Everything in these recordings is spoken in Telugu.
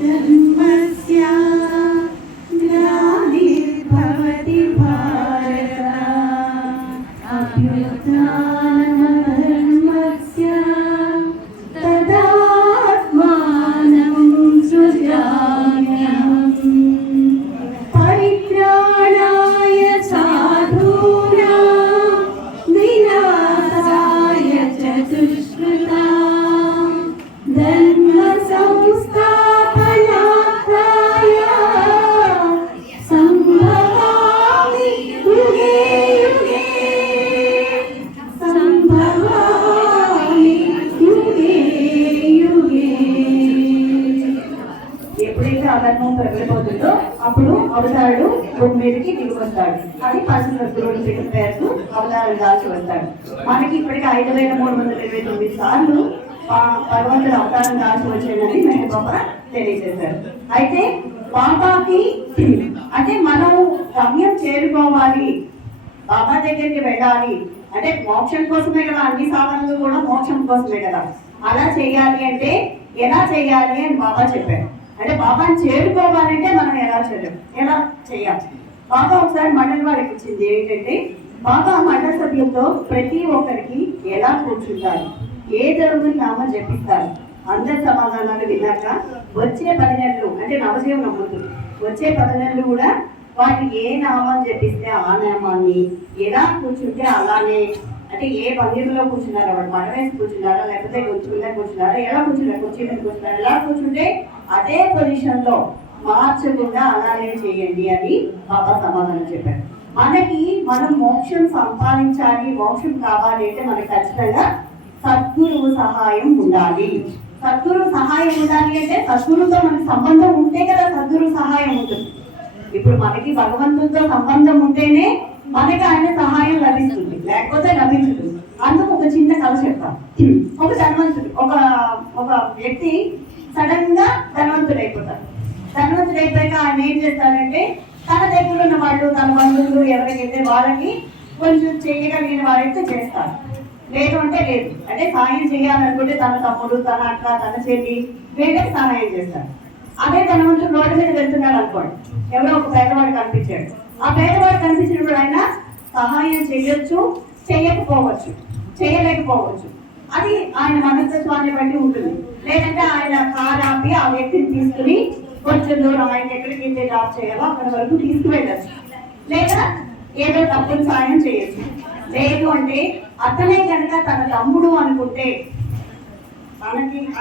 ధర్మస్య గ్లానిర్భవతి భారత అభ్యుత్థానమధర్మస్య తదాత్మానం సృజామ్యహం పరిత్రాణాయ సాధూనాం వినాశాయ చ దుష్కృతాం ధర్మ సంస్థాపనార్థాయ సంభవామి యుగే యుగే సంభవామి యుగే యుగే. ఎప్పుడైతే అధర్మం ప్రబలిపోతుందో అప్పుడు అవతారుడు భూమి మీదకి దిగి వస్తాడు. అది పరశురాముడు పెట్టిన పేరుకు అవతారం దాల్చి వస్తాడు. మనకి ఇప్పటికీ 5329 సార్లు భగవంతుడు అవతారం దాల్చి వచ్చాడని మేము బాబా తెలియజేశారు. అయితే బాబాకి అంటే మనం గమ్యం చేరుకోవాలి, బాబా దగ్గరికి వెళ్ళాలి అంటే మోక్షం కోసమే కదా, అన్ని సాధనలు కూడా మోక్షం కోసమే కదా. అలా చేయాలి అంటే ఎలా చేయాలి అని బాబా చెప్పారు. అంటే బాబాని చేరుకోవాలంటే మనం ఎలా చేయాలి. బాబా ఒకసారి మండలి వాడికి ఇచ్చింది ఏంటంటే, బాబా మండల సభ్యులతో ప్రతి ఒక్కరికి ఎలా కూర్చుంటారు, ఏ దేవుని నామం జపిస్తారు. అందరి సమాధానాలు విన్నాక వచ్చే 10 నెలలు అంటే నవజీవన నమ్ముతుంది. వచ్చే 10 నెలలు కూడా వాటి ఏ నామం జపిస్తే ఆ నామాన్ని, ఎలా కూర్చుంటే అలానే, అంటే ఏ భంగిమలో కూర్చున్నారో, వాడు మడవేసి కూర్చున్నారా లేకపోతే కూర్చుంటే కూర్చున్నారా, ఎలా కూర్చున్నారు, కుర్చీ మీద కూర్చున్నారు, ఎలా కూర్చుంటే అదే పొజిషన్ లో మార్చకుండా అలానే చేయండి అని బాబా సమాధానం చెప్పారు. మనకి మనం మోక్షం సంపాదించాలి, మోక్షం కావాలి అంటే మనకి ఖచ్చితంగా సద్గురువు సహాయం ఉండాలి. సద్గురువు సహాయం ఉండాలి అంటే సద్గురువుతో మనకి సంబంధం ఉంటే కదా సద్గురువు సహాయం ఉంటుంది. ఇప్పుడు మనకి భగవంతుడితో సంబంధం ఉంటేనే మనకి ఆయన సహాయం లభిస్తుంది, లేకపోతే లభించదు. అందుకు ఒక చిన్న కథ చెప్తాం. ఒక ధనవంతుడు ఒక వ్యక్తి సడన్ గా ధనవంతుడు అయిపోతాడు. ధనవంతుడు అయిపోయాక ఆయన ఏం చేస్తాడంటే తన దగ్గర ఉన్న వాళ్ళు, తన బంధువులు ఎవరికైతే వాళ్ళకి కొంచెం చేయగలిగిన వారైతే చేస్తారు, లేదు అంటే లేదు. అంటే సాయం చేయాలనుకుంటే తన తమ్ముడు, తన అక్క, తన చెల్లి వీళ్ళకి సహాయం చేస్తారు. అదే ధనవంతుడు రోడ్డు మీద వెళ్తున్నాడు అనుకోండి, ఎవరో ఒక పేదవాడు కనిపించాడు. ఆ పేదవాడు కనిపించినప్పుడు ఆయన సహాయం చేయొచ్చు, చేయలేకపోవచ్చు. అది ఆయన మనస్తత్వాన్ని బట్టి ఉంటుంది. లేదంటే ఆయన కారు ఆపి ఆ వ్యక్తిని తీసుకుని కొంచెం దూరం ఆయన ఎక్కడికైతే జాబ్ చేయాలో అక్కడ వరకు తీసుకువెళ్ళచ్చు, లేదా ఏదో తప్పులు సాయం చేయొచ్చు. లేదు అంటే అతనే కనుక తన తమ్ముడు అనుకుంటే,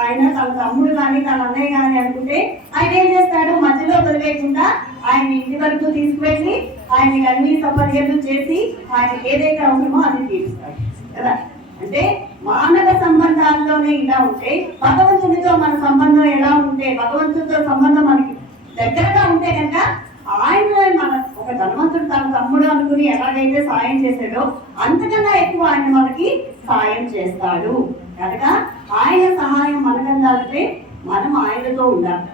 ఆయన తన తమ్ముడు కానీ తన అన్నయ్య కానీ అనుకుంటే ఆయన ఏం చేస్తాడు, మధ్యలో వదిలేకుండా ఆయన ఇంటి వరకు తీసుకువెళ్ళి ఆయనకి అన్ని సపర్యలు చేసి ఆయనకి ఏదైతే అవసరమో అది తీరుస్తాడు కదా. అంటే మానవ సంబంధాల్లోనే ఇలా ఉంటే భగవంతునితో మన సంబంధం ఎలా ఉంటే, భగవంతుడితో సంబంధం మనకి దగ్గరగా ఉంటే కనుక ఆయన మన ఒక ధనవంతుడు తన తమ్ముడు అనుకుని ఎలాగైతే సాయం చేశాడో అంతకన్నా ఎక్కువ ఆయన మనకి సాయం చేస్తాడు కనుక ఆయన సహాయం మనకందాలంటే మనం ఆయనతో ఉండాలి,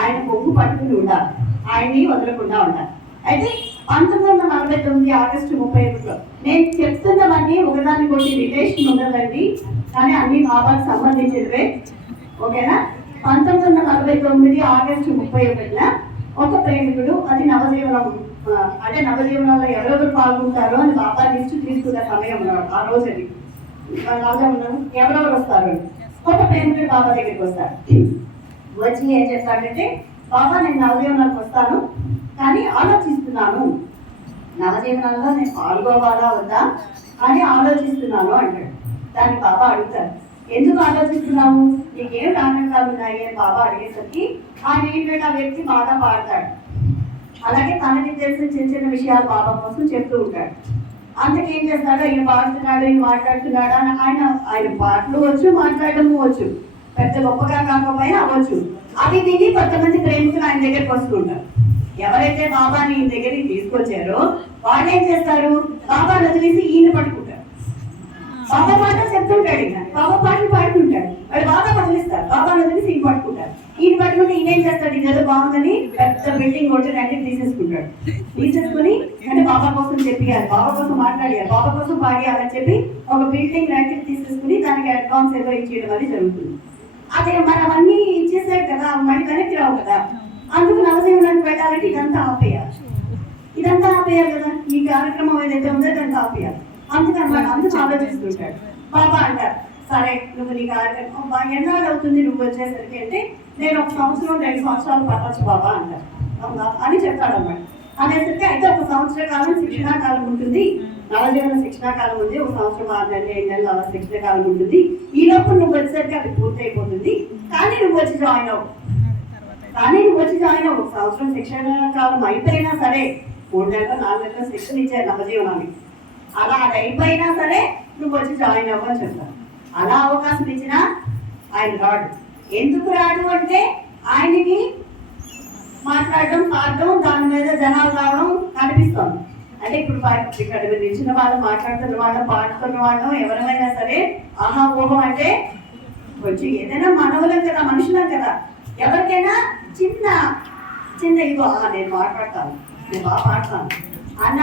ఆయన పొగ్గు పట్టుకుని ఉండాలి, ఆయన్ని వదలకుండా ఉండాలి. అయితే 1949 ఆగస్టు 31 నేను చెప్తున్నవన్నీ ఒకదానికి ఒకటి రిలేషన్ ఉండదండి, కానీ అన్ని బాబాకి సంబంధించినవే. ఓకేనా? 1949 ఆగస్టు 31 ఒక ప్రేమికుడు, అది నవజీవనం, అంటే నవజీవనంలో ఎవరెవరు పాల్గొంటారో అని బాబా లిస్టు తీసుకున్న సమయం ఆ రోజు అది నవజీవనం ఎవరెవరు వస్తారు. ఒక ప్రేమికుడు బాబా దగ్గరికి వస్తాడు. వచ్చి ఏం చెప్తాడంటే, బాబా నేను నవజీవనానికి వస్తాను కానీ ఆలోచిస్తున్నాను, నవజీవనంలో నేను పాల్గొవాలా వద్దా అని ఆలోచిస్తున్నాను అంటాడు. దాన్ని బాబా అడుగుతారు, ఎందుకు ఆలోచిస్తున్నావు, నీకేం ఆనందాలు ఉన్నాయి అని బాబా అడిగేసరికి ఆయన ఏంటంటే ఆ వ్యక్తి బాగా పాడతాడు. అలాగే తనకి తెలిసిన చిన్న చిన్న విషయాలు బాబా కోసం చెప్తూ ఉంటాడు. అందుకేం చేస్తాడు, ఈయన పాడుతున్నాడు, ఈయన మాట్లాడుతున్నాడు అని ఆయన పాటలు వచ్చు, మాట్లాడటము వచ్చు, పెద్ద గొప్పగా కాకపోయినా అవ్వచ్చు. అవి విని కొంతమంది ప్రేమికులు ఆయన దగ్గరికి వస్తుంటారు. ఎవరైతే బాబాని ఈయన దగ్గరికి తీసుకొచ్చారో వాళ్ళు ఏం చేస్తారు, బాబాను వదిలేసి ఈయన పట్టుకుంటారు. బాబా పాటలు చెప్తుంటాడు, ఈయన బాబా పాటలు పాడుతుంటాడు, వాళ్ళు బాగా వదిలిస్తారు. బాబాను వదిలేసి ఈయన పట్టుకుంటారు. ఈయన పట్టుకుంటే ఈయన ఏం చేస్తాడు, ఇది ఏదో బాగుందని పెద్ద బిల్డింగ్ కొట్టి అన్ని తీసేసుకుంటాడు. తీసేసుకుని అంటే బాబా కోసం చెప్పియాలి, బాబా కోసం మాట్లాడియాలి, బాబా కోసం పాడియాలని చెప్పి ఒక బిల్డింగ్ రెంట్కి తీసేసుకుని దానికి అడ్వాన్స్ ఏదో ఇచ్చేయడం అది జరుగుతుంది. అదే మరి అవన్నీ ఇచ్చేసాడు కదా, మళ్ళీ వెనక్కి రావు కదా. అందుకు నవజీవనానికి పెట్టాలంటే ఇదంతా ఆపేయాలి, ఇదంతా ఆపేయాలి కదా. ఈ కార్యక్రమం ఏదైతే ఉందో ఇదంతా ఆపేయాలి. అందుకనమాట అందుకు ఆలోచిస్తుంటాడు. బాబా అంటారు, సరే నువ్వు నీ కార్యక్రమం ఎన్నాళ్ళు అవుతుంది నువ్వు వచ్చేసరికి అంటే, నేను 1 సంవత్సరం 2 సంవత్సరాలు పట్టచ్చు బాబా అంటారు అని చెప్తాడు అన్నమాట. అనేసరికి అయితే 1 సంవత్సర కాలం శిక్షణా కాలం ఉంటుంది, నవజీవన శిక్షణా కాలం ఉంది. 1 సంవత్సరం 6 నెలలు 7 నెలలు అలా శిక్షణ కాలం ఉంటుంది. ఈ లోపు నువ్వు వచ్చేసరికి అది పూర్తి అయిపోతుంది. కానీ నువ్వు వచ్చి జాయిన్ అవ్వు, 1 సంవత్సరం శిక్షణ కాలం అయిపోయినా సరే, 3 నెలలు 4 నెలలు శిక్షణ ఇచ్చారు నవజీవనానికి, అలా అది అయిపోయినా సరే నువ్వు వచ్చి జాయిన్ అవ్వు అని చెప్తాను. అలా అవకాశం ఇచ్చినా ఆయన రాడు. ఎందుకు రాడు అంటే ఆయనకి మాట్లాడడం పాడడం దాని మీద జనాలు రావడం కనిపిస్తుంది. అంటే ఇప్పుడు ఇక్కడ నిలిచిన వాళ్ళు, మాట్లాడుతున్న వాళ్ళు, పాడుతున్న వాళ్ళు ఎవరైనా సరే ఆహా ఊహం అంటే కొంచెం ఏదైనా మనవులం కదా, మనుషులం కదా. ఎవరికైనా చిన్న చిన్న ఇగో నేను మాట్లాడతాను, నేను బాగా పాడతాను అన్న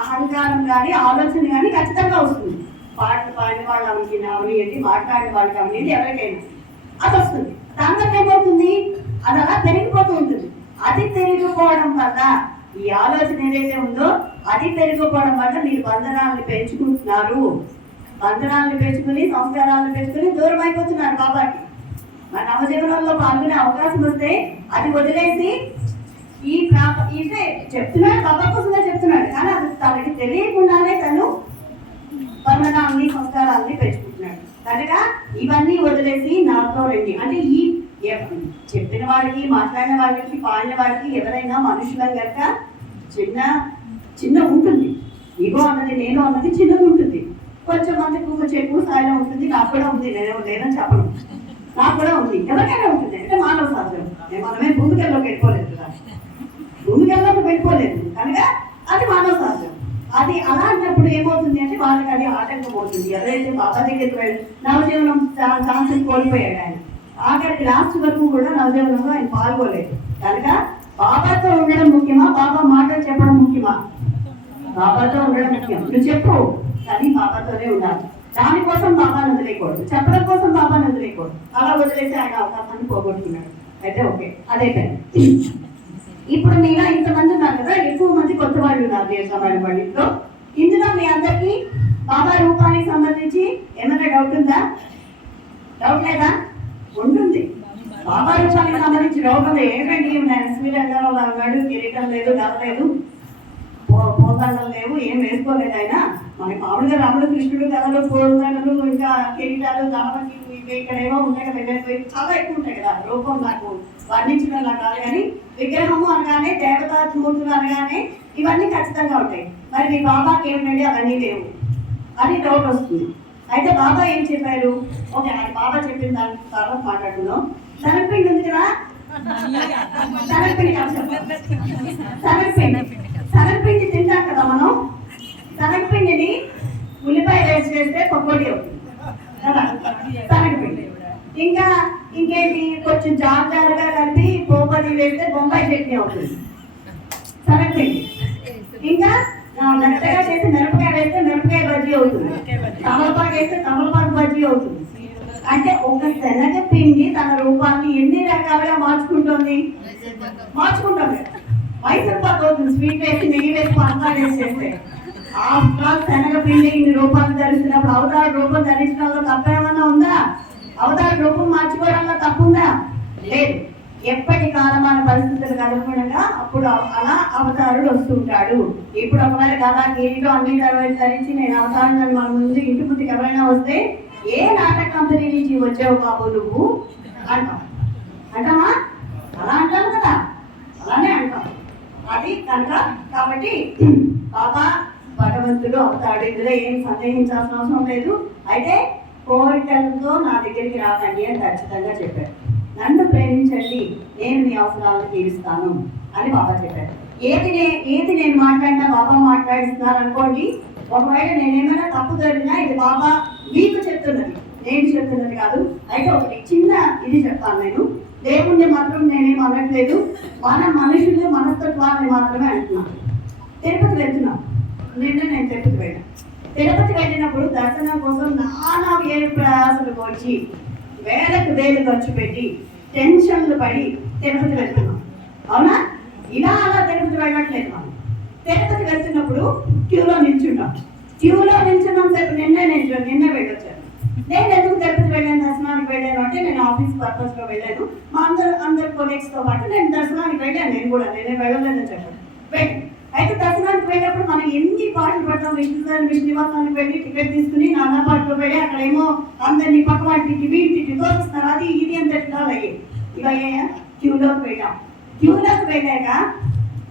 అహంకారం కానీ ఆలోచన కానీ ఖచ్చితంగా వస్తుంది. పాటలు పాడిన వాళ్ళు అవనియండి, మాట్లాడిన వాళ్ళకి అవనియండి, ఎవరికైనా అది వస్తుంది. దానివల్ల ఏమవుతుంది, అది అలా పెరిగిపోతూ ఉంటుంది. అది పెరిగిపోవడం వల్ల ఈ ఆలోచన ఏదైతే ఉందో అది పెరిగిపోవడం వల్ల మీరు బంధనాలను పెంచుకుంటున్నారు. బంధనాలను పెంచుకుని సంస్కారాలను పెంచుకుని దూరం అయిపోతున్నారు బాబాకి. మన నవజీవనంలో పాల్గొనే అవకాశం వస్తే అది వదిలేసి ఇదే చెప్తున్నాడు, బాబా కోసమే చెప్తున్నాడు. కానీ అది తనకి తెలియకుండానే తను బంధనాన్ని సంస్కారాన్ని పెంచుకుంటున్నాడు. కనుక ఇవన్నీ వదిలేసి నాతో రండి అంటే ఈ చెప్పిన వాడికి, మాట్లాడిన వాళ్ళకి, పాడిన వాడికి ఎవరైనా మనుషుల కనుక చిన్న ఉంటుంది. ఇగో అన్నది నేను అన్నది చిన్నది ఉంటుంది. కొంచెం మందికి కొంచెం ఎక్కువ స్థాయిలో ఉంటుంది. నాకు కూడా ఉంది, లేదని చెప్పను, నాకు కూడా ఉంది, ఎవరికైనా ఉంటుంది. అంటే మానవ సహజం, మనమే ముందుకెళ్ళలోకి వెళ్ళిపోలేదు కదా, ముందుకెళ్ళలోకి వెళ్ళిపోలేదు కనుక అది మానవ సహజం. అది అలా అన్నప్పుడు ఏమవుతుంది అంటే వాళ్ళకి అది ఆటంకం అవుతుంది. ఎవరైతే బాబా దగ్గరికి వెళ్ళి నవజీవనం ఛాన్స్ కోల్పోయాడు ఆయన, ఆఖరికి లాస్ట్ వరకు కూడా నవజీవనంలో ఆయన పాల్గొలేదు. కనుక బాబాతో ఉండడం ముఖ్యమా, బాబా మాటలు చెప్పడం ముఖ్యమా? బాబాతో ఉండడం ముఖ్యం. నువ్వు చెప్పు కానీ బాబాతోనే ఉండాలి. దానికోసం బాబాను వదిలేయకూడదు, చెప్పడం కోసం బాబాను వదిలేయకూడదు. అలా వదిలేసి ఆయన అవకాశాన్ని పోగొట్టుకున్నాడు. అయితే ఓకే, అదే పని. ఇప్పుడు మీలో ఇంతమంది ఉన్నారు కదా, ఎక్కువ మంది కొత్త వాళ్ళు ఉన్నారు దేశమైన వాళ్ళలో. ఇందులో మీ అందరికీ బాబా రూపానికి సంబంధించి ఏమైనా డౌట్ ఉందా? డౌట్ లేదా? ఉంటుంది. బాబా రూపానికి సంబంధించి డౌట్ ఉంది. ఏంటంటే శ్రీరంగారావు అన్నాడు, కిరీటం లేదు, గల లేదు, పోతాండం లేవు, ఏం వేసుకోలేదు ఆయన. మనకి మామూలుగా రాముడు కృష్ణుడు కథలు, పోతాండలు, ఇంకా కిరీటాలు, దానవకి ఇక్కడ ఏమో ఉంటాయి కదా, చాలా ఎక్కువ ఉంటాయి కదా. రూపం నాకు వర్ణించడం నాకు కాదు, కానీ విగ్రహము అనగానే, దేవతా మూర్తులు అనగానే ఇవన్నీ ఖచ్చితంగా ఉంటాయి. మరి మీ బాబాకి ఏమిటండి అవన్నీ లేవు అని డౌట్ వస్తుంది. అయితే బాబా ఏం చెప్పారు? ఓకే, నాకు బాబా చెప్పిన దాని తర్వాత మాట్లాడుతున్నాం. శనగపిండి ఉంది కదా, శనగపిండి తింటాం కదా మనం. శనగపిండిని ఉల్లిపాయ వేసి చేస్తే పకోడీ అవుతుంది కదా శనగపిండి. ఇంకా ఇంకేంటి, కొంచెం జాగ్రత్తగా కలిపి పోపది వేస్తే బొంబాయి చట్నీ అవుతుంది శనగపిండి. ఇంకా మెత్తగా చేసి మిరపకాయ వేస్తే మిరపకాయ బజ్జీ అవుతుంది, తమలపాకు వేస్తే తమలపాకు బజ్జీ అవుతుంది. అంటే ఒక శనగపిండి తన రూపాన్ని ఎన్ని రకాలుగా మార్చుకుంటుంది. మైసూర్ పాకు అవుతుంది, స్వీట్ వేసి నెయ్యి వేసి పంచదార వేసి చేస్తే. శనగపిండి ఇన్ని రూపాలు ధరిస్తున్నప్పుడు అవతార రూపం ధరించడంలో తప్పేమన్నా ఉందా? అవతార రూపం మార్చుకోవడంలో తప్పుందా? లేదు. ఎప్పటి కాలమాన పరిస్థితులకు అనుగుణంగా అప్పుడు అలా అవతారుడు వస్తుంటాడు. ఇప్పుడు ఒకవేళ గదా కిరీటం అన్ని ధరించి నేను అవతారం మన ముందు ఇంటి ముందుకు ఎవరైనా వస్తే, ఏ నాటక కంపెనీ నుంచి వచ్చావు బాబు నువ్వు అంటామా? అలా అంటాం కదా, అలానే అంటాం. అది కనుక కాబట్టి బాబా భగవంతుడు అవుతాడు, ఇందులో ఏం సందేహించాల్సిన అవసరం లేదు. అయితే కోరికలతో నా దగ్గరికి రాకండి అని ఖచ్చితంగా చెప్పారు. నన్ను ప్రేమించండి, నేను మీ అవసరాలను తీరుస్తాను అని బాబా చెప్పారు. ఏది నేను మాట్లాడినా బాబా మాట్లాడిస్తున్నారు అనుకోండి. ఒకవేళ నేనేమైనా తప్పు జరిగినా ఇది బాబా మీకు చెప్తున్నది, నేను చెప్తున్నది కాదు. అయితే ఒకటి చిన్న ఇది చెప్తాను. నేను దేవుణ్ణి మాత్రం నేనేం అనట్లేదు, మన మనుషులు మనస్తత్వాన్ని మాత్రమే అంటున్నాను. తిరుపతి వెళ్తున్నాం, నేను తిరుపతి వెళ్ళినప్పుడు దర్శనం కోసం నానా ఏ ప్రయాసాలు వచ్చి వేలకు వేలు ఖర్చు పెట్టి టెన్షన్లు పడి తిరుపతి వెళ్తున్నాం. అవునా? ఇలా అలా తిరుపతి వెళ్ళట్లేదు. మనం తిరుపతి వెళ్తున్నప్పుడు క్యూలో నిల్చుంటాం. క్యూలో నిల్చున్నాం సేపు నిన్న వెళ్ళొచ్చాను. నేను ఎందుకు తిరుపతి వెళ్ళాను, దర్శనానికి వెళ్ళాను అంటే నేను ఆఫీస్ పర్పస్ లో వెళ్ళాను. మా అందరు కొలీగ్స్ తో పాటు నేను దర్శనానికి వెళ్ళాను. నేనే వెళ్ళలేదని చెప్పాను. వెళ్ళాను. అయితే దర్శనానికి వెళ్ళినప్పుడు మనం ఎన్ని పాటలు పడతాం. విష్ణు నివాసానికి వెళ్ళి టికెట్ తీసుకుని నానా పాటలో వెళ్ళి అక్కడేమో అందరినీ పక్క వాటికి వీటికి తోపిస్తున్నారు. అది ఇది అంత అయ్యాయి. ఇవయ్యా క్యూలోకి వెళ్ళాం. క్యూలోకి వెళ్ళాక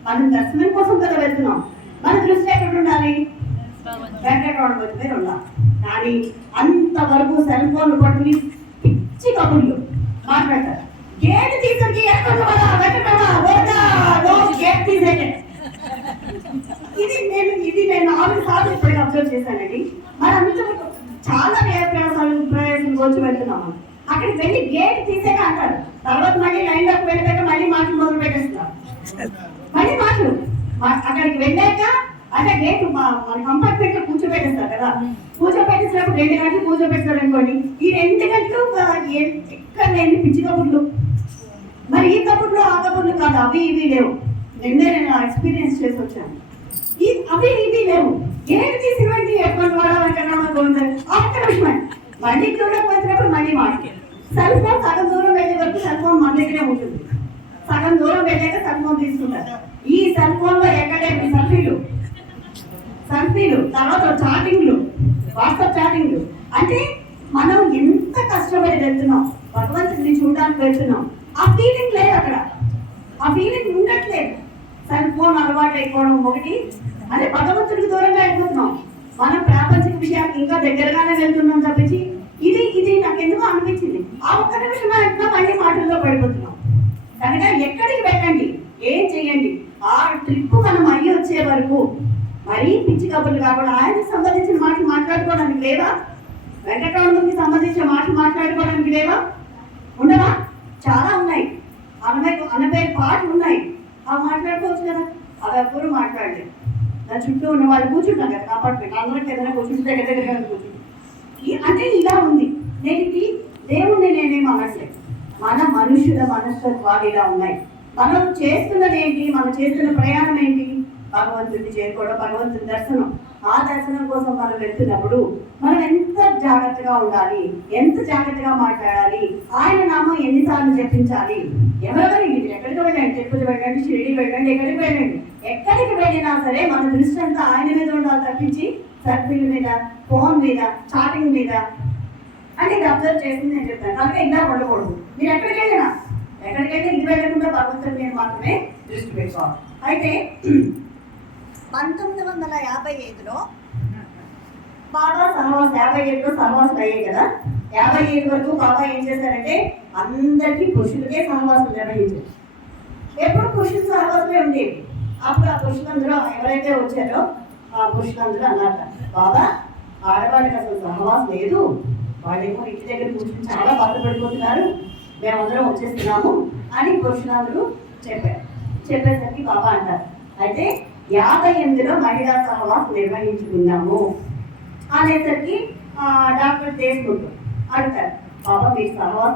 మనం దర్శనం కోసం కదా వెళ్తున్నాం. మన దృష్టి ఎక్కడ ఉండాలి? వెంకటరమణ మీద ఉండాలి. కానీ అంతవరకు సెల్ ఫోన్ పట్టుకుని పిచ్చి కబుర్లు మాట్లాడతారు. గేట్ తీసుకొని ఇది నేను 4 సార్లు ఇప్పటికి అబ్జర్వ్ చేశానండి. మరి అంత చాలా ప్రయాసాలు వచ్చి వెళ్తున్నాము. అక్కడికి వెళ్ళి గేట్ తీసాక అంటారు. తర్వాత మళ్ళీ లైన్ లోకి వెళ్ళాక మళ్ళీ మాటలు మొదలు పెట్టేస్తున్నారు. మళ్ళీ మాటలు అక్కడికి వెళ్ళాక అంటే గేట్ మన కంపార్ట్మెంట్ లో కూర్చోబెట్టేస్తారు కదా. కూర్చోబెట్టేసినప్పుడు 2 గంటలు కూర్చోబెడతారు అనుకోండి. ఈ 2 గంటలు ఎక్కడ లేని పిచ్చి కబుర్లు. మరి ఈ కబుర్లు ఆ కబుర్లు కాదు, అవి ఇవి లేవు. నేను ఎక్స్పీరియన్స్ చేసి వచ్చాను. అవి ఇవి లేవు. గేట్ తీసిన వెంటనే ఎటువంటి అక్కడ విషయమే. మళ్ళీ క్యూలోకి వచ్చినప్పుడు మళ్ళీ మాట. సెల్ ఫోన్ సగం దూరం వెళ్ళే వరకు సెల్ ఫోన్ మన దగ్గరే ఉంటుంది. సగం దూరం వెళ్ళాక సెల్ ఫోన్ తీసుకుంటారు. ఈ సెల్ ఫోన్ లో ఎక్కడే సెల్ఫీలు, తర్వాత చాటింగ్లు, వాట్సాప్ చాటింగ్లు. అంటే మనం ఎంత కష్టపడి వెళ్తున్నాం, భగవంతుడిని చూడడానికి వెళ్తున్నాం. ఆ ఫీలింగ్ లేదు అక్కడ. ఆ ఫీలింగ్ ఉండట్లేదు. సెల్ ఫోన్ అలవాటు అయిపోవడం ఒకటి. అంటే భగవంతుడికి దూరంగా అయిపోతున్నాం. మనం ప్రాపంచిక విషయానికి ఇంకా దగ్గరగానే వెళ్తున్నాం తప్పించి ఇది నాకు ఎందుకు అనిపించింది. ఆ ఒక్క నిమిషం అంటున్నా మళ్ళీ మాటల్లో పడిపోతున్నాం. కనుక ఎక్కడికి వెళ్ళండి, ఏం చెయ్యండి, ఆ ట్రిప్ మనం అయ్యి వచ్చే వరకు మరీ పిచ్చి కబుర్లు కాకుండా ఆయనకి సంబంధించిన మాటలు మాట్లాడుకోవడానికి లేవా? వెంకటరమణకి సంబంధించిన మాటలు మాట్లాడుకోవడానికి లేవా? ఉండవా? చాలా ఉన్నాయి. 80 పాటలు ఉన్నాయి. అవి మాట్లాడుకోవచ్చు కదా. అవి ఎవ్వరూ మాట్లాడలేదు. దాని చుట్టూ ఉన్న వాళ్ళు కూర్చుంటాం కదా కంపార్ట్మెంట్. అందరికి ఏదైనా కూర్చుంటే దగ్గర కూర్చుంటాం. అంటే ఇలా ఉంది. దీనికి దేవుణ్ణి నేనేం అనట్లేదు. మన మనుషుల మనస్తత్వాలు ఇలా ఉన్నాయి. మనం చేస్తున్నది ఏంటి? మనం చేస్తున్న ప్రయాణం ఏంటి? భగవంతుడిని చేరుకోవడం, భగవంతుడి దర్శనం. ఆ దర్శనం కోసం మనం వెళ్తున్నప్పుడు మనం ఎంత జాగ్రత్తగా ఉండాలి, ఎంత జాగ్రత్తగా మాట్లాడాలి, ఆయన నామం ఎన్నిసార్లు జపించాలి. ఎవరెవరి ఎక్కడికి వెళ్ళండి, తిరుపతి వెళ్ళండి, షిరిడి వెళ్ళండి, ఎక్కడికి వెళ్ళినా సరే మన దృష్టి అంతా ఆయన మీద ఉండాలి తప్పించి సర్ఫీల మీద, ఫోన్ మీద, చాటింగ్ మీద. అంటే ఇది అబ్జర్వ్ చేసింది నేను చెప్తాను. కనుక ఇలా ఉండకూడదు. మీరు ఎక్కడికైనా ఇది వెళ్ళకుండా భగవంతుడి మీద మాత్రమే దృష్టి పెట్టుకోవాలి. అయితే 1955లో బాబా సహవాసం, 57లో సహవాసం అయ్యాయి కదా. 57 వరకు బాబా ఏం చేశారంటే అందరికీ పురుషులకే సహవాసం నిర్వహించారు. ఎప్పుడు పురుషుల సహవాసమే ఉండేవి. అప్పుడు ఆ పురుషులందరూ ఎవరైతే వచ్చారో ఆ పురుషులందరూ అన్నారు, బాబా ఆడవాళ్ళకి అసలు సహవాసం లేదు, వాళ్ళేమో ఇంటి దగ్గర కూర్చొని చాలా బాధపడిపోతున్నారు, మేమందరం వచ్చేస్తున్నాము అని పురుషులందరూ చెప్పేసరికి బాబా అంటారు, అయితే 58లో మహిళా సహవాసం నిర్వహించుకున్నాము అనేసరికి డాక్టర్ చేసుకుంటారు. అడుగుతారు, బాబా మీరు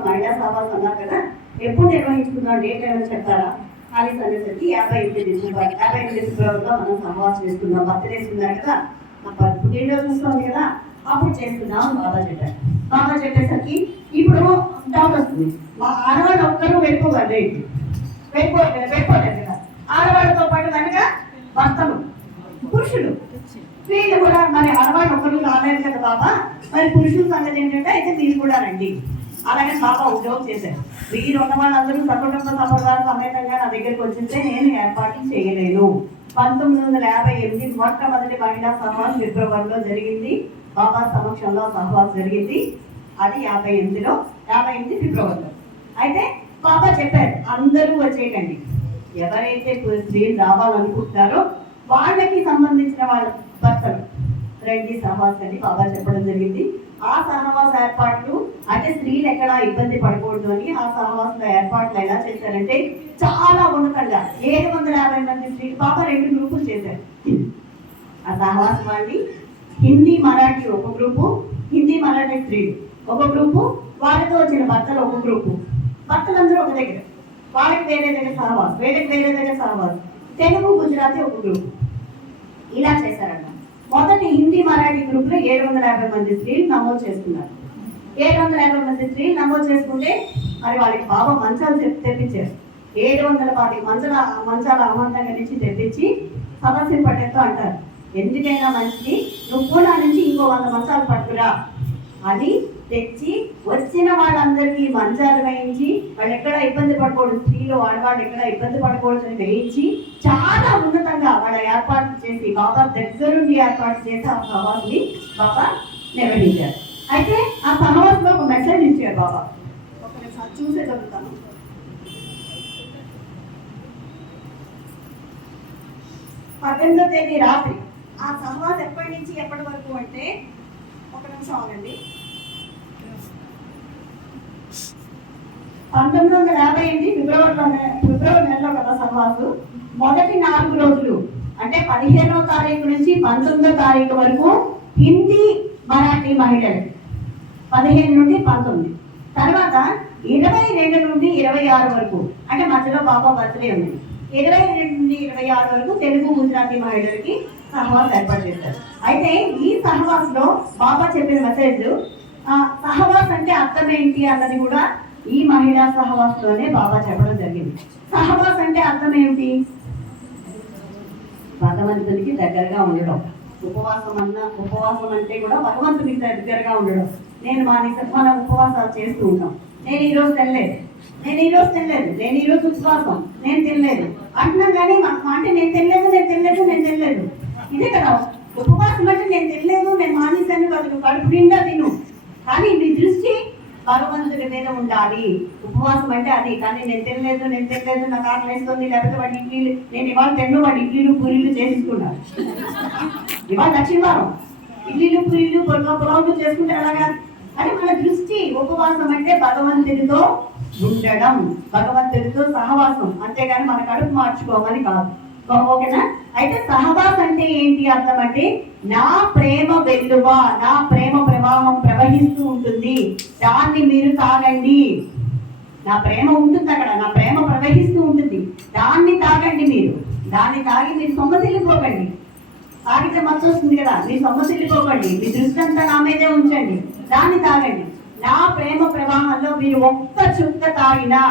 మహిళా సహవాసం అన్నారు కదా, ఎప్పుడు నిర్వహించుకున్నాం, డేట్ ఏమైనా చెప్తారా అనేసి అనేసరికి 58 ఫిబ్రవరిలో మనం సహవాసం చేసుకున్నాం. బర్త్డేస్ ఉన్నారు కదా, పుట్టినరోజు చూస్తుంది కదా, అప్పుడు చేసుకున్నాం బాబా చెప్పారు. బాబా చెప్పేసరికి ఇప్పుడు డౌట్ వస్తుంది, మా ఆడవాళ్ళు ఒక్కరూ వెళ్ళిపోలేదు కదా, ఆడవాళ్ళతో పాటు కనుక భర్తలు పురుషులు వీళ్ళు కూడా మరి ఆడవాళ్ళు ఒక్కరు రాలేదు కదా బాబా, మరి పురుషుల సంగతి ఏంటంటే అయితే మీరు కూడా రండి. అలాగే బాబా ఉద్యోగం చేశారు. వీరు ఉన్న వాళ్ళందరూ సకుటుంబ సపరివార సమేతంగా నా దగ్గరికి వచ్చింటే నేను ఏర్పాట్లు చేయలేను. 1958 మొట్టమొదటి మహిళా సహవాసం ఫిబ్రవరిలో జరిగింది. బాబా సమక్షంలో సహవాసం జరిగింది. అది 58 ఫిబ్రవరిలో. అయితే బాబా చెప్పారు, అందరూ వచ్చేయకండి, ఎవరైతే స్త్రీలు రావాలనుకుంటున్నారో వాళ్ళకి సంబంధించిన వాళ్ళ భర్తలు రండి సహవాసాన్ని బాబా చెప్పడం జరిగింది. ఆ సహవాస ఏర్పాట్లు అంటే స్త్రీలు ఎక్కడ ఇబ్బంది పడకూడదు అని ఆ సహవాస ఏర్పాట్లు ఎలా చేశారంటే చాలా ఉన్నతంగా 750 మంది స్త్రీలు బాబా 2 గ్రూపులు చేశారు. ఆ సహవాసం వాళ్ళని హిందీ మరాఠీ ఒక గ్రూపు, హిందీ మరాఠీ స్త్రీలు ఒక గ్రూపు, వాళ్ళతో వచ్చిన భర్తలు ఒక గ్రూపు, భర్తలందరూ ఒక దగ్గర, వాళ్ళకి వేరే దగ్గర సహవాసం, వీళ్ళకి వేరే దగ్గర సహవాసం, తెలుగు గుజరాతీ ఒక గ్రూప్. ఇలా చేశారన్న. మొదటి హిందీ మరాఠీ గ్రూప్లో 750 మంది స్త్రీలు నమోదు చేసుకున్నారు. 750 మంది స్త్రీలు నమోదు చేసుకుంటే మరి వాళ్ళకి బాబా మంచాలు తెప్పించారు. 720 మంచాల అమాంతంగా నుంచి తెప్పించి సమస్య పట్టేతో అంటారు, ఎందుకైనా మంచిది నువ్వు పూనా నుంచి ఇంకో 100 మంచాలు పట్టుకురా అని తెచ్చి వచ్చిన వాళ్ళందరికీ మంచాలు వేయించి వాళ్ళు ఎక్కడ ఇబ్బంది పడకూడదు, స్త్రీలు ఆడవాళ్ళు ఎక్కడ ఇబ్బంది పడకూడదు అని వేయించి చాలా ఉన్నతంగా వాళ్ళ ఏర్పాటు చేసి బాబా దగ్గరుండి ఏర్పాటు చేసి ఆ సహవాసుని బాబా నిర్వహించారు. అయితే ఆ సహవాసులో ఒక మెసేజ్ ఇచ్చారు బాబా. ఒకసారి చూసే చదువుతాను. 18వ తేదీ రాత్రి ఆ సహవాసం ఎప్పటి నుంచి ఎప్పటి వరకు అంటే, ఒక నిమిషం ఆగండి, 1958 ఫిబ్రవరి నెలలో కదా సహవాసు. మొదటి 4 రోజులు అంటే 15వ తారీఖు నుంచి 19వ తారీఖు వరకు హిందీ మరాఠీ మహిళలు 15 నుండి 19, తర్వాత 22 నుండి 26 వరకు అంటే మధ్యలో బాబా బర్త్డే ఉంది, 22 నుండి 26 వరకు తెలుగు గుజరాతీ మహిళలకి సహవాస్ ఏర్పాటు చేస్తారు. అయితే ఈ సహవాస్ లో బాబా చెప్పిన మెసేజ్, సహవాస్ అంటే అర్థం ఏంటి అన్నది కూడా ఈ మహిళా సహవాస్ లోనే బాబా చెప్పడం జరిగింది. సహవాస్ అంటే అర్థం ఏమిటి? భగవంతునికి దగ్గరగా ఉండడం. ఉపవాసం అంటే కూడా భగవంతునికి దగ్గరగా ఉండడం. మనం ఉపవాసాలు చేస్తూ ఉంటాం. నేను ఈరోజు తినలేదు, నేను ఈరోజు ఉపవాసం, నేను తినలేదు అంటున్నాం. కానీ అంటే నేను తినలేదు ఇదే కదా ఉపవాసం అంటే. నేను తినలేదు, నేను మానేశాను కాదు, కడుపు నిండా తిను, కానీ మీ దృష్టి భగవంతుడి మీద ఉండాలి. ఉపవాసం అంటే అది. కానీ నేను తినలేదు, నాకు ఆకలి వేస్తుంది, లేకపోతే వాడి ఇడ్లీలు, నేను ఇవాళ తిన్ను, వాడి ఇడ్లీలు పూరీలు చేసుకున్నాను. ఇవాళ దక్షిణవారం ఇడ్లీలు పూరీలు పొలవులు చేసుకుంటే అలాగా. అంటే మన దృష్టి ఉపవాసం అంటే భగవంతుడితో ఉండడం, భగవంతుడితో సహవాసం, అంతేగాని మన కడుపు మార్చుకోమని కాదు. ఓకేనా? అయితే సహవాసం అంటే ఏంటి అర్థం అంటే, నా ప్రేమ వెల్లువ, నా ప్రేమ ప్రవాహం ప్రవహిస్తూ ఉంటుంది, దాన్ని మీరు తాగండి. నా ప్రేమ ఉంటుంది అక్కడ, నా ప్రేమ ప్రవహిస్తూ ఉంటుంది, దాన్ని తాగండి. మీరు దాన్ని తాగి మీరు సొమ్మసిల్లిపోకండి. తాగితే మత్తు వస్తుంది కదా, మీరు సొమ్మసిల్లిపోకండి, మీ దృష్టి అంతా నా మీదే ఉంచండి, దాన్ని తాగండి. నా ప్రేమ ప్రవాహంలో మీరు ఒక్క చుక్క తాగినా,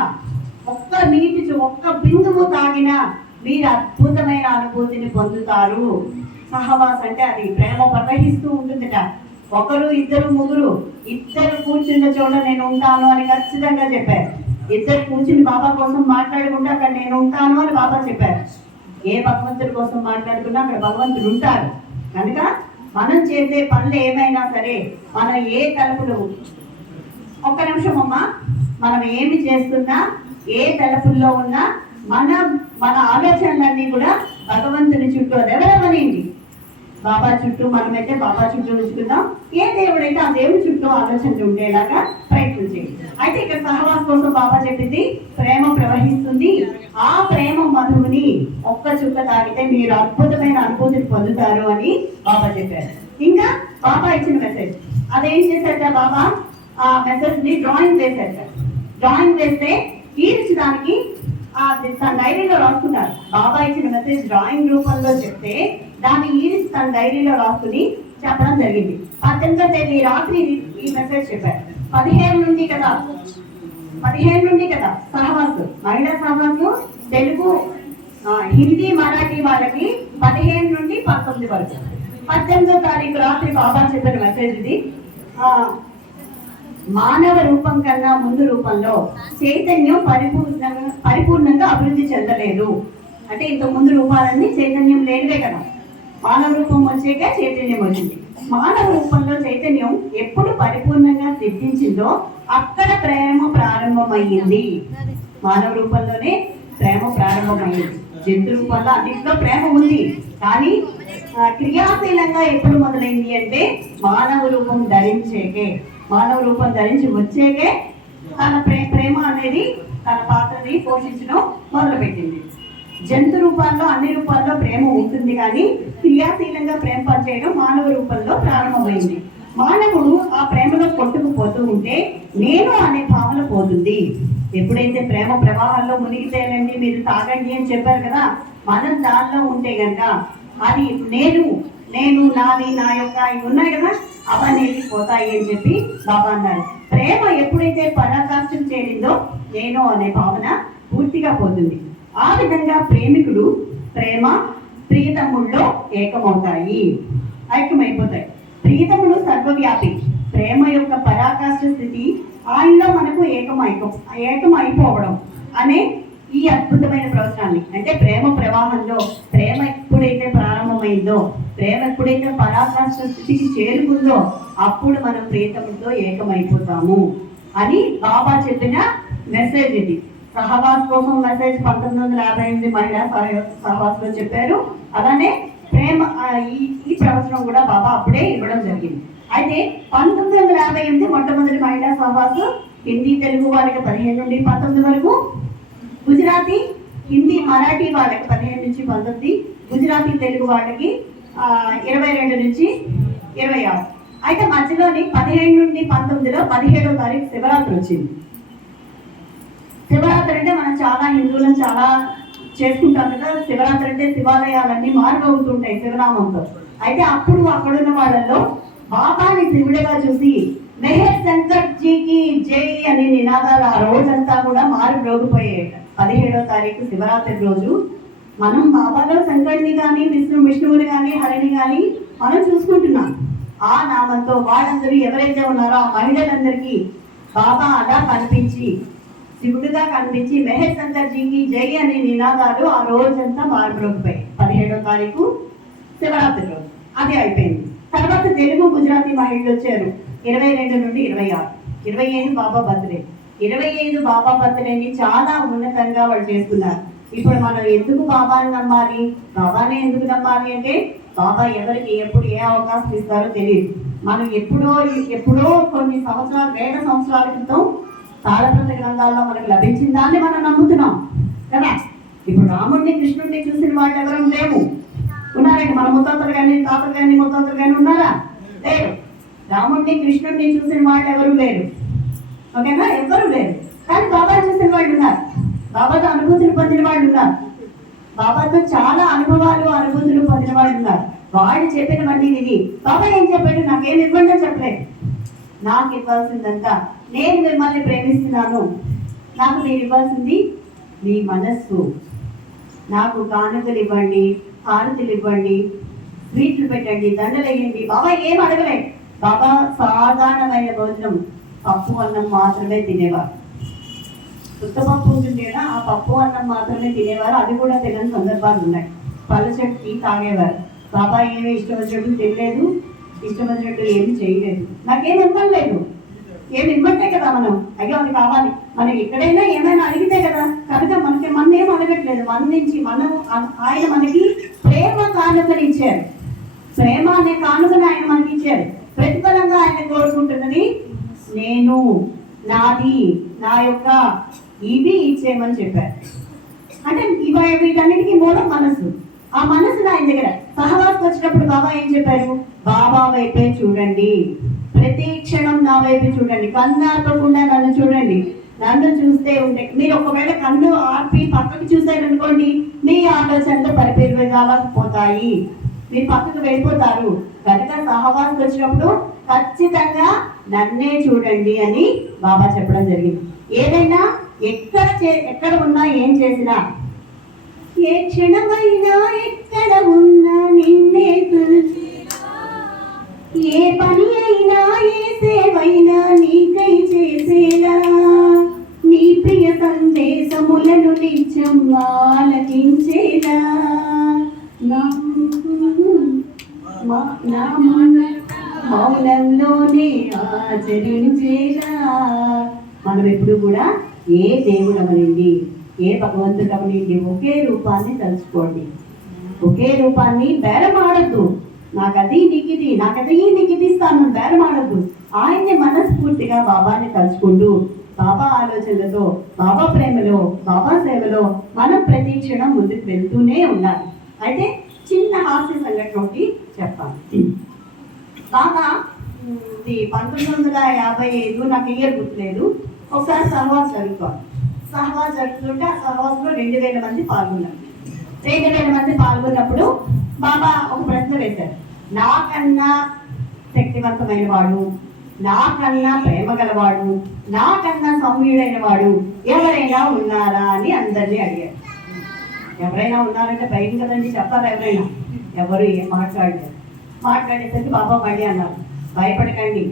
ఒక్క నీటి ఒక్క బిందువు తాగినా మీరు అద్భుతమైన అనుభూతిని పొందుతారు. సహవాస్ అంటే అది ప్రేమ ప్రవహిస్తూ ఉంటుందట. ఒకరు, ఇద్దరు, ముగ్గురు, ఇద్దరు కూర్చున్న చోట నేను ఉంటాను అని ఖచ్చితంగా చెప్పారు. ఇద్దరు కూర్చుని బాబా కోసం మాట్లాడుకుంటే అక్కడ నేను ఉంటాను అని బాబా చెప్పారు. ఏ భగవంతుడి కోసం మాట్లాడుకున్నా అక్కడ భగవంతుడు ఉంటారు. కనుక మనం చేసే పనులు ఏమైనా సరే, మనం ఏ తలుపులు, ఒక్క నిమిషం అమ్మా, మనం ఏమి చేస్తున్నా, ఏ తలుపుల్లో ఉన్నా మన ఆలోచనలన్నీ కూడా భగవంతుని చుట్టూ, ఎవరెవరేంటి బాబా చుట్టూ, మనమైతే బాబా చుట్టూ ఉంచుకుందాం. ఏ దేవుడైతే ఆ దేవుడి చుట్టూ ఆలోచనలు ఉండేలాగా ప్రయత్నం చేయండి. అయితే ఇక్కడ సహవాస్ కోసం బాబా చెప్పింది, ప్రేమ ప్రవహిస్తుంది, ఆ ప్రేమ మధువుని ఒక్క చుక్క తాగితే మీరు అద్భుతమైన అనుభూతిని పొందుతారు అని బాబా చెప్పారు. ఇంకా బాబా ఇచ్చిన మెసేజ్, అదేం చేశారట బాబా, ఆ మెసేజ్ ని డ్రాయింగ్ వేశారట. డ్రాయింగ్ వేస్తే దానికి తన డైరీలో రాసుకున్నారు. బాబా ఇచ్చిన మెసేజ్ డ్రాయింగ్ రూపంలో చెప్తే దాన్ని ఈరిచి తన డైరీలో రాసుకుని చెప్పడం జరిగింది. 18వ తేదీ రాత్రి ఈ మెసేజ్ చెప్పారు. 15 నుండి కదా సహవాసు, మహిళా సహవాసు తెలుగు, హిందీ, మరాఠీ వాళ్ళకి 15 నుండి 19 వరకు. 18వ తారీఖు రాత్రి బాబా చెప్పిన మెసేజ్ ఇది. మానవ రూపం కన్నా ముందు రూపంలో చైతన్యం పరిపూర్ణంగా అభివృద్ధి చెందలేదు. అంటే ఇంత ముందు రూపాలన్నీ చైతన్యం లేనివే కదా, మానవ రూపం వచ్చాక చైతన్యం వచ్చింది. మానవ రూపంలో చైతన్యం ఎప్పుడు పరిపూర్ణంగా సిద్ధించిందో అక్కడ ప్రేమ ప్రారంభమయ్యింది. మానవ రూపంలోనే ప్రేమ ప్రారంభమైంది. జంతు రూపంలో అన్నింటిలో ప్రేమ ఉంది, కానీ క్రియాశీలంగా ఎప్పుడు మొదలైంది అంటే మానవ రూపం ధరించి వచ్చేకే తన ప్రేమ అనేది తన పాత్రని పోషించడం మొదలుపెట్టింది. జంతు రూపాల్లో, అన్ని రూపాల్లో ప్రేమ ఉంటుంది, కానీ క్రియాశీలంగా ప్రేమ పనిచేయడం మానవ రూపంలో ప్రారంభమైంది. మానవుడు ఆ ప్రేమలో కొట్టుకుపోతూ ఉంటే నేను అనే భావన పోతుంది. ఎప్పుడైతే ప్రేమ ప్రవాహాల్లో మునిగితేనండి, మీరు తాగండి అని చెప్పారు కదా, మనం దానిలో ఉంటే కనుక అది నేను నేను నాది నా యొక్క ఇవి ఉన్నాయి కదా, అవన్నీ పోతాయి అని చెప్పి బాబా అన్నారు. ప్రేమ ఎప్పుడైతే పరాకాష్ఠం చేరిందో నేను అనే భావన పూర్తిగా పోతుంది. ఆ విధంగా ప్రేమికుడు ప్రేమ ప్రియతముల్లో ఐక్యమైపోతాయి. ప్రియతముడు సర్వవ్యాపి. ప్రేమ యొక్క పరాకాష్ఠ స్థితి ఆయనలో మనకు ఏకమైపోవడం అనే ఈ అద్భుతమైన ప్రవచనాన్ని, అంటే ప్రేమ ప్రవాహంలో ప్రేమ ఎప్పుడైతే ప్రారంభమైందో, ప్రేమ ఎప్పుడైతే పరాకాష్ఠ స్థితికి చేరుకుందో అప్పుడు మనం ప్రియతముడితో ఏకమైపోతాము అని బాబా చెప్పిన మెసేజ్ ఇది. సహవాస్ కోసం మెసేజ్ 1958 మహిళా సహవాస్లో చెప్పారు. అలానే ప్రేమ ఈ ప్రవచనం కూడా బాబా అప్పుడే ఇవ్వడం జరిగింది. అయితే 1958 మొట్టమొదటి మహిళా సహవాసం హిందీ తెలుగు వాళ్ళకి 15 నుండి 19 వరకు, గుజరాతీ హిందీ మరాఠీ వాళ్ళకి 15 నుంచి 19, గుజరాతీ తెలుగు వాళ్ళకి 22 నుంచి 26. అయితే మధ్యలోని 15 నుండి 19లో 17వ తారీఖు శివరాత్రి వచ్చింది. శివరాత్రి అంటే మనం చాలా హిందువులను చాలా చేసుకుంటాం కదా. శివరాత్రి అంటే శివాలయాలన్నీ మారుమోగుతుంటాయి శివనామంతో. అయితే అప్పుడు అక్కడున్న వాళ్ళల్లో బాబాని శివుడిగా చూసి మెహర్ శంకర్ జీకి జై అనే నినాదాలు ఆ రోజంతా కూడా మారుమోగిపోయాయి. 17వ తారీఖు శివరాత్రి రోజు మనం బాబాలో శంకరుని కానీ విష్ణువుని కానీ హరిని కానీ మనం చూసుకుంటున్నాం. ఆ నామంతో వాళ్ళందరూ ఎవరైతే ఉన్నారో ఆ మహిళలందరికీ బాబా అలా కనిపించి, శివుడుగా కనిపించి మెహర్ శంకర్ జీకి జై అనే నినాదాలు ఆ రోజంతా మారుమోగిపోయాయి. 17వ తారీఖు శివరాత్రి రోజు అది అయిపోయింది. తర్వాత తెలుగు గుజరాతీ మహిళలు వచ్చారు 22 నుండి 26. 25 బాబా బర్త్డే. 25 బాబా బర్త్డేని చాలా ఉన్నతంగా వాళ్ళు చేస్తున్నారు. ఇప్పుడు మనం ఎందుకు బాబాని నమ్మాలి, బాబానే ఎందుకు నమ్మాలి అంటే బాబా ఎవరికి ఎప్పుడు ఏ అవకాశం ఇస్తారో తెలియదు. మనం ఎప్పుడో కొన్ని సంవత్సరాలు, వేల సంవత్సరాల క్రితం తాళపత్ర గ్రంథాల్లో మనకు లభించిన దాన్ని మనం నమ్ముతున్నాం కదా. ఇప్పుడు రాముడిని కృష్ణుడిని చూసిన వాళ్ళు ఎవరు లేవు. ఉన్నారండి మన ముత్తాతలు కానీ తాతలు కానీ ముత్తాతలు కానీ ఉన్నారా? లేరు. రాముడిని కృష్ణుడిని చూసిన వాళ్ళు ఎవరు లేరు. ఓకేనా? ఎవరు లేరు. కానీ బాబా చూసిన వాళ్ళు ఉన్నారు. బాబాతో అనుభూతులు పొందిన వాళ్ళు ఉన్నారు. బాబాతో చాలా అనుభూతులు పొందిన వాళ్ళు ఉన్నారు. వాళ్ళు చెప్పినవన్నీ విని బాబా ఏం చెప్పాడు, నాకేం ఇవ్వండి చెప్పలేదు. నాకు ఇవ్వాల్సిందంతా, నేను మిమ్మల్ని ప్రేమిస్తున్నాను, నాకు మీరు ఇవ్వాల్సింది మీ మనస్సు. నాకు కానుకలు ఇవ్వండి, హారతులు ఇవ్వండి, స్వీట్లు పెట్టండి, దండలు వేయండి. బాబా ఏం అడగలేదు. బాబా సాధారణమైన భోజనం పప్పు అన్నం మాత్రమే తినేవారు. ఉత్తపప్పు ఉంటుంది కదా, ఆ పప్పు అన్నం మాత్రమే తినేవారు. అది కూడా తినని సందర్భాలు ఉన్నాయి. పళ్ళ చెట్టు తాగేవారు. బాబా ఏమీ ఇష్టం వచ్చినట్టు తినలేదు, ఇష్టం వచ్చినట్టు ఏమి చేయలేదు. నాకేమి ఇవ్వలేదు. ఏమి ఇవ్వట్టే కదా మనం, అయ్యో అది కావాలి. మనం ఎక్కడైనా ఏమైనా అడిగితే కదా. కనుక మన ఏం అడగట్లేదు. మన నుంచి ఆయన మనకి ప్రేమ కానుకలు ఇచ్చారు. ప్రేమ అనే కానుకను ఆయన మనకి ఇచ్చారు. ప్రతిఫలంగా ఆయన కోరుకుంటున్నది నేను, నాది, నా యొక్క ఇవి ఇచ్చేయమని చెప్పారు. అంటే వీటన్నిటికీ మూలం మనసు. ఆ మనసును ఆయన దగ్గర సహవాసం వచ్చినప్పుడు బాబా ఏం చెప్పారు, బాబా వైపే చూడండి, ప్రతి క్షణం నా వైపు చూడండి, కన్నార్పకుండా నన్ను చూడండి. నన్ను చూస్తే ఉంటే మీరు ఒకవేళ కన్ను ఆర్పి పక్కకు చూసారనుకోండి, మీ ఆలోచనలు పరిపేరుగాలకపోతాయి, మీరు పక్కకు వెళ్ళిపోతారు. కనుక సహవాసం వచ్చినప్పుడు ఖచ్చితంగా నన్నే చూడండి అని బాబా చెప్పడం జరిగింది. ఏదైనా ఎక్కడ ఉన్నా ఏం చేసినా, ఏ క్షణమైనా ఎక్కడ ఉన్నా నిన్నే ఏ పని అయినా ఏ సేవైనా నీకై చేసేలా, నీ ప్రియ సందేశములను నిత్యం ఆలకించేలా, మౌనంలోనే ఆచరించేలా. మనం ఎప్పుడు కూడా ఏ దేవుడు అవనండి, ఏ భగవంతుడు అవనండి, ఒకే రూపాన్ని తలుచుకోండి. ఒకే రూపాన్ని బేరమాడద్దు. నాకది నీకిది, నాకది నీకిది ఇస్తాను, బేరమాడద్దు. ఆయన్ని మనస్ఫూర్తిగా బాబాని తలుచుకుంటూ, బాబా ఆలోచనలతో, బాబా ప్రేమలో, బాబా సేవలో మనం ప్రతి క్షణం ముందుకు వెళ్తూనే ఉండాలి. అయితే చిన్న హాస్య సంఘటన ఒకటి చెప్తాను. బాబా ఇది 1955 నాకు ఇయర్ గుర్తులేదు. ఒకసారి సహవాస్ జరుగుతాం. సహవాస్ జరుగుతుంటే ఆ సహవాస్లో 2000 మంది పాల్గొన్నారు. 2000 మంది పాల్గొన్నప్పుడు బాబా ఒక ప్రశ్న వేశారు. నాకన్నా శక్తివంతమైన వాడు, నాకన్నా ప్రేమ గలవాడు, నాకన్నా సౌమ్యుడైన వాడు ఎవరైనా ఉన్నారా అని అందరినీ అడిగారు. ఎవరైనా ఉన్నారంటే భయం కదండి, చెప్పాలి. ఎవరు ఏం మాట్లాడేసరికి బాబా మళ్ళీ అన్నారు, భయపడకండి,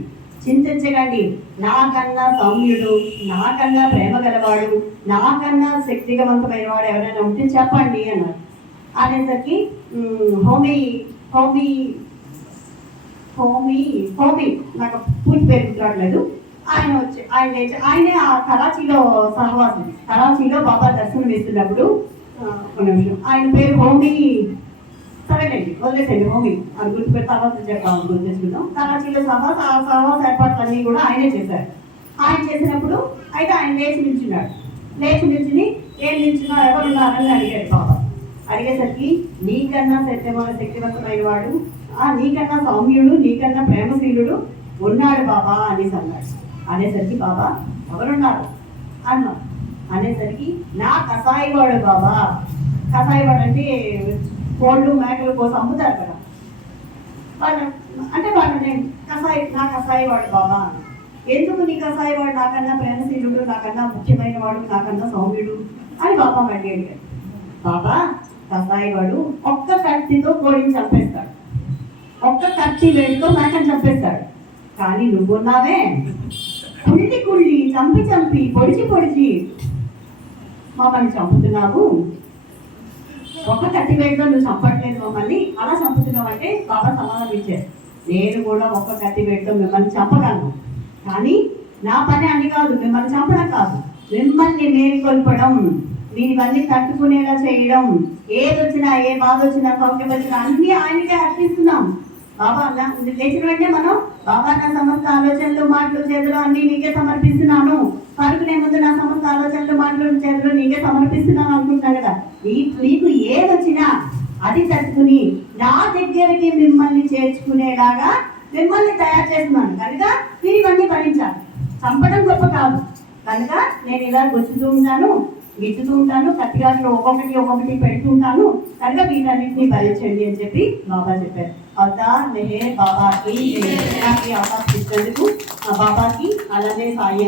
చింతించకండి, నాకన్నా సౌమ్యుడు, నాకన్నా ప్రేమ గలవాడు, నాకన్నా శక్తివంతమైన వాడు ఎవరైనా ఉంటే చెప్పండి అన్నారు. అనేసరికి హోమీ హోమీ హోమీ హోమీ నాకు పూర్తి పేరు గుర్తురావట్లేదు. ఆయన లేచి ఆయనే ఆ కరాచీలో సహవాసం. కరాచీలో బాబా దర్శనం ఇస్తున్నప్పుడు ఒక నిమిషం, ఆయన పేరు హోమీ, సరేనండి వదిలేసండి, హోమీ అది గుర్తుపెట్టి తర్వాత గుర్తు చేసుకుందాం. కరాచీలో సహవాస, ఆ సహవాస ఏర్పాట్లన్నీ కూడా ఆయనే చేశారు. ఆయన చేసినప్పుడు అయితే ఆయన లేచి నిల్చున్నాడు. లేచి నిల్చుని ఏం నిల్చున్నా ఎవరున్నారని అడిగాడు బాబా. అడిగేసరికి నీకన్నా శక్తివంతమైన వాడు, నీకన్నా సౌమ్యుడు, నీకన్నా ప్రేమశీలుడు ఉన్నాడు బాబా అనేసి అన్నాడు. అనేసరికి బాబా ఎవరున్నారు అన్నా. అనేసరికి నా కసాయివాడు బాబా. కసాయివాడు అంటే కోళ్ళు మేకలు కోసం అమ్ముతారు కదా, వాళ్ళు నేను నా కసాయివాడు బాబా. ఎందుకు నీ కసాయివాడు నాకన్నా ప్రేమశీలుడు, నాకన్నా ముఖ్యమైన వాడు, నాకన్నా సౌమ్యుడు అని బాబా మళ్ళీ అడిగాడు. బాబా కసాయివాడు ఒక్క కత్తితో కోడిని చంపేస్తాడు, ఒక్క కత్తి వేడితో మేకని చంపేస్తాడు. కానీ నువ్వున్నావే కుళ్ళి చంపి పొడిచి మమ్మల్ని చంపుతున్నావు. ఒక్క కత్తి వేడితో నువ్వు చంపట్లేదు మమ్మల్ని, అలా చంపుతున్నావు అంటే బాబా సమాధానం ఇచ్చారు, నేను కూడా ఒక్క కత్తి వేడితో మిమ్మల్ని చంపగలను, కానీ నా పని అని కాదు, మిమ్మల్ని చంపడం కాదు, మిమ్మల్ని మేల్కొల్పడం, దీనివన్నీ తట్టుకునేలా చేయడం, ఏదొచ్చినా ఏ బాధ వచ్చినా సౌఖ్యం వచ్చినా అన్ని ఆయనకే అర్పిస్తున్నాం. బాబా లేచిన వెంటనే మనం బాబా నా సమస్త ఆలోచనలు మాటలు చేతులు అన్ని నీకే సమర్పిస్తున్నాను, పరుకునే ముందు నా సమస్త ఆలోచనలు మాటలు చేతులు నీకే సమర్పిస్తున్నాను అనుకుంటున్నాను కదా. నీకు ఏదొచ్చినా అది తట్టుకుని నా దగ్గరికి మిమ్మల్ని చేర్చుకునేలాగా మిమ్మల్ని తయారు చేస్తున్నాను కనుక మీరు ఇవన్నీ భరించాలి. చంపడం గొప్ప కాదు కనుక నేను ఇలా గొచ్చుతూ ఉంటాను, గిట్టుతూ ఉంటాను, కత్తిగాట్లో ఒక్కొక్కటి పెడుతూ ఉంటాను కనుక వీటన్నింటినీ భరించండి అని చెప్పి బాబా చెప్పారు. అవతార్ మెహర్ బాబాకి అవకాశం ఇచ్చినందుకు బాబాకి అలానే సాయి